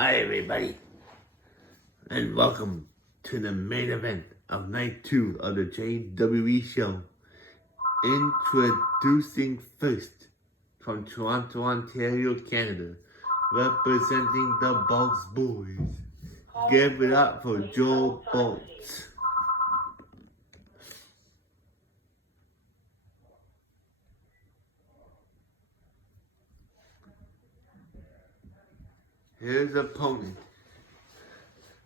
Hi everybody, and welcome to the main event of night 2 of the JWE show. Introducing first, from Toronto, Ontario, Canada, representing the Bolts Boys. Give it up for Joe Bolts. His opponent,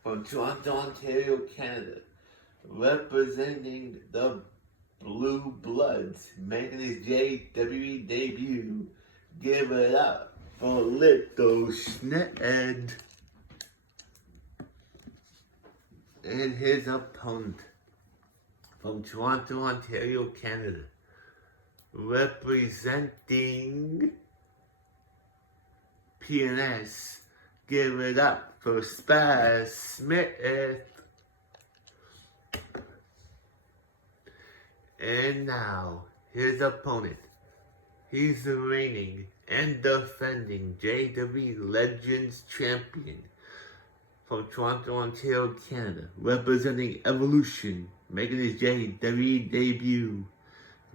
from Toronto, Ontario, Canada, representing the Blue Bloods, making his JWE debut. Give it up for Little Sned. And his opponent, from Toronto, Ontario, Canada, representing PNS. Give it up for Spaz Smith. And now, his opponent. He's the reigning and defending JWE Legends Champion, from Toronto, Ontario, Canada, representing Evolution, making his JWE debut.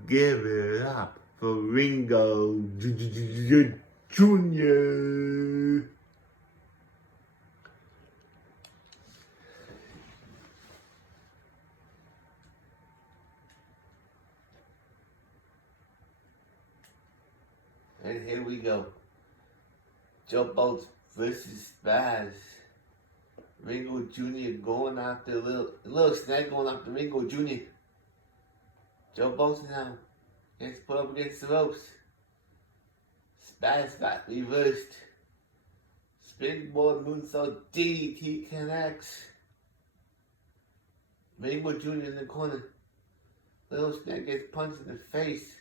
Give it up for Ringo Jr. And here we go. Joe Bolts versus Spaz. Ringo Jr. going after little Snag going after Ringo Jr. Joe Bolts now gets put up against the ropes. Spaz got reversed. Springboard moonsault DDT connects. Ringo Jr. in the corner. Little Snag gets punched in the face.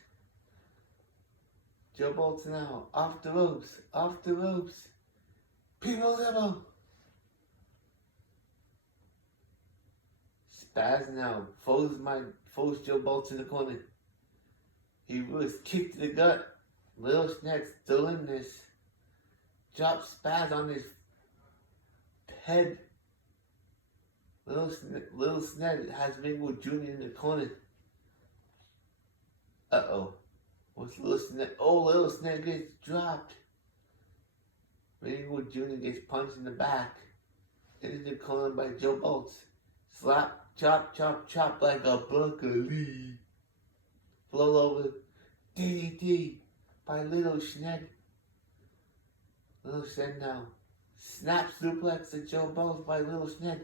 Joe Bolts now off the ropes. People's elbow. Spaz now folds Joe Bolts in the corner. He was kicked to the gut. Little Snag still in this. Drops Spaz on his head. Little Snag has Ringo Jr. in the corner. Uh-oh. What's Little Snag? Oh, Little Snag gets dropped. Ringo Jr. gets punched in the back. Into the corner by Joe Bolts. Slap, chop, like a broccoli. Flow over. DDT by Little Snag. Little Snag now. Snap suplex to Joe Bolts by Little Snag.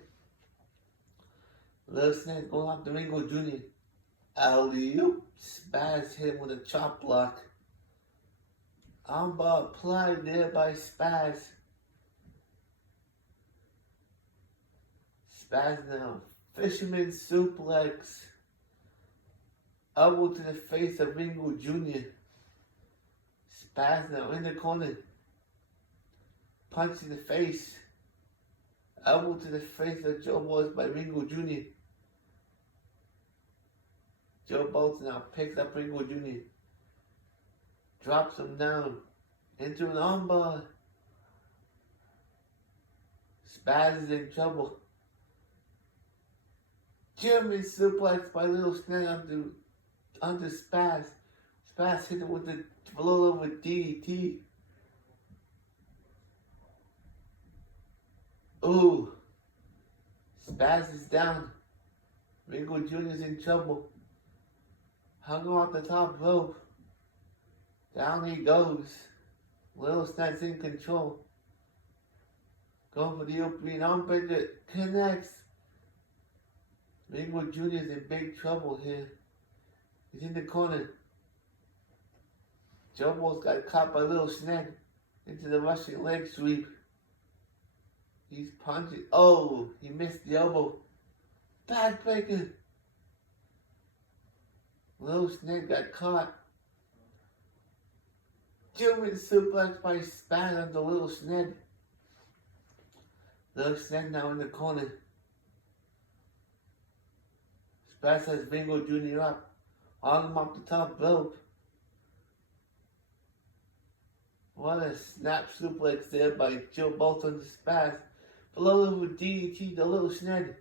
Little Snag going off the Ringo Jr. Alley-oop. Spaz hit him with a chop block. Armbar applied there by Spaz. Spaz now. Fisherman suplex. Elbow to the face of Ringo Jr. Spaz now in the corner. Punch in the face. Elbow to the face of Joe Bolts by Ringo Jr. Joe Bolts now picks up Ringo Jr. Drops him down into an armbar. Spaz is in trouble. German suplex by Little Snag onto Spaz. Spaz hit him with the blow over DDT. Ooh. Spaz is down. Ringo Jr. is in trouble. Hung off the top rope. Down he goes. Little Snag's in control. Going for the opening armpit that connects. Ringo Jr. is in big trouble here. He's in the corner. Joe Bolts got caught by Little Snag into the Russian leg sweep. He's punching. Oh, he missed the elbow. Backbreaker. Little Snag got caught. German suplex by Spaz on the Little Snag. Little Snag now in the corner. Spaz has Ringo Jr. up. On him off the top rope. What a snap suplex there by Joe Bolt on the Spaz. Below with DDT, the little sned.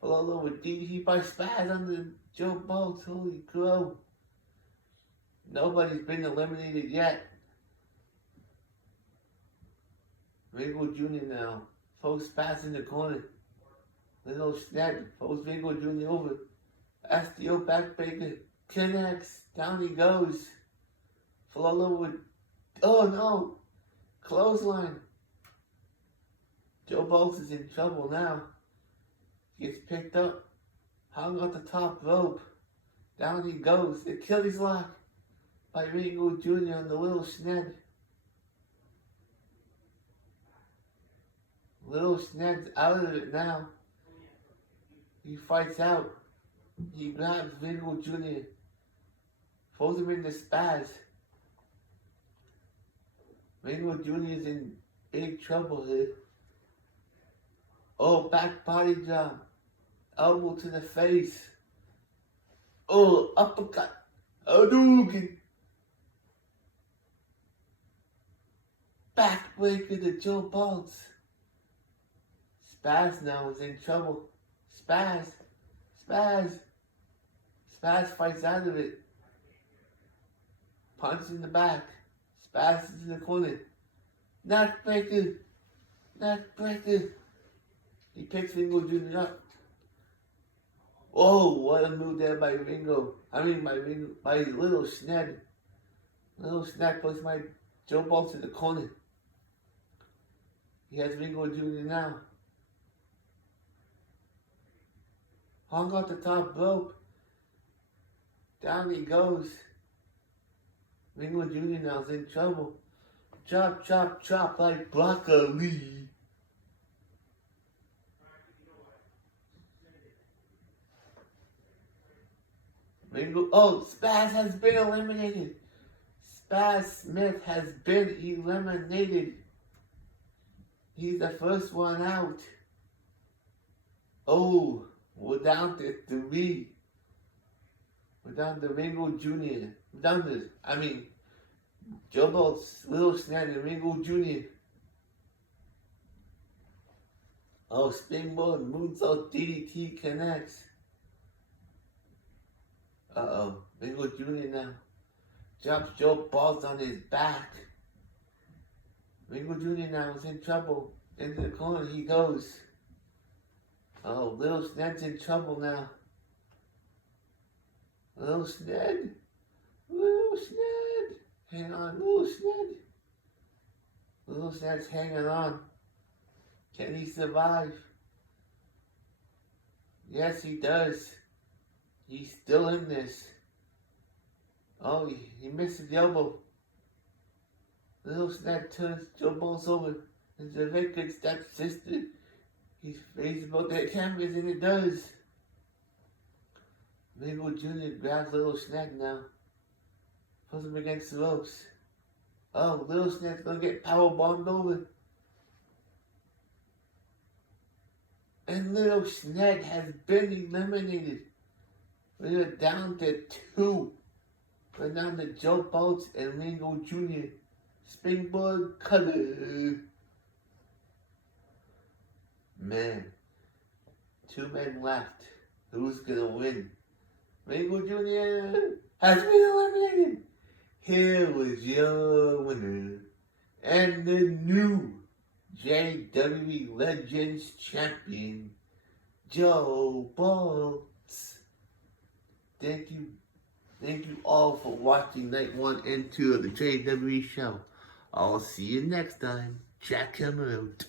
Below with DDT by Spaz on the Joe Bolt. Holy crow. Nobody's been eliminated yet. Ringo Jr. now. Post Spaz in the corner. Little sned. Post Ringo Jr. over. SDO backbreaker. Connects. Down he goes. Flolo with, oh no, clothesline. Joe Bolts is in trouble now. Gets picked up, hung off the top rope. Down he goes. Achilles lock by Ringo Jr. on the little sned. Little sned's out of it now. He fights out. He grabs Ringo Jr. Throws him in the Spaz. Ringo Jr. is in big trouble here. Oh, back body drop. Elbow to the face. Oh, uppercut. Hadouken. Backbreaker to Joe Bolts. Spaz now is in trouble. Spaz. Spaz. Spaz fights out of it. Punch in the back. Spaz is in the corner. Neckbreaker. Neckbreaker. He picks Ringo Jr. up. Oh, what a move there by Ringo. By Little Sned. Little Sned puts my Joe Bolts in the corner. He has Ringo Jr. now. Hung off the top rope. Down he goes. Ringo Jr. now is in trouble. Chop, chop, chop like broccoli. Ringo, oh, Spaz has been eliminated. Spaz Smith has been eliminated. He's the first one out. Oh, we're down to 3. We're down to Ringo Jr. We're down to, Joe Bolts, Little Sned, and Ringo Jr. Oh, springboard, moonsault, DDT connects. Uh-oh, Ringo Jr. now. Drops Joe Bolts on his back. Ringo Jr. now is in trouble. Into the corner he goes. Oh, Little Sned's in trouble now. Little Sned. Little Sned. Hang on, Little Sned. Little Sned's hanging on. Can he survive? Yes, he does. He's still in this. Oh, he misses the elbow. Little Sned turns Joe Bolts over. It's a very good stepsister. He's about that cameras, and it does. Ringo Jr. grabs Little Sned now. Puts him against the ropes. Oh, Little Sned's gonna get power bombed over. And Little Sned has been eliminated. We're down to 2. We're down to Joe Bolts and Ringo Jr. Springboard cutter. Man, 2 men left. Who's gonna win? Ringo Jr. has been eliminated. Here was your winner and the new JWE Legends Champion, Joe Bolts. Thank you all for watching Night 1 and 2 of the JWE show. I'll see you next time. Jackhammer out.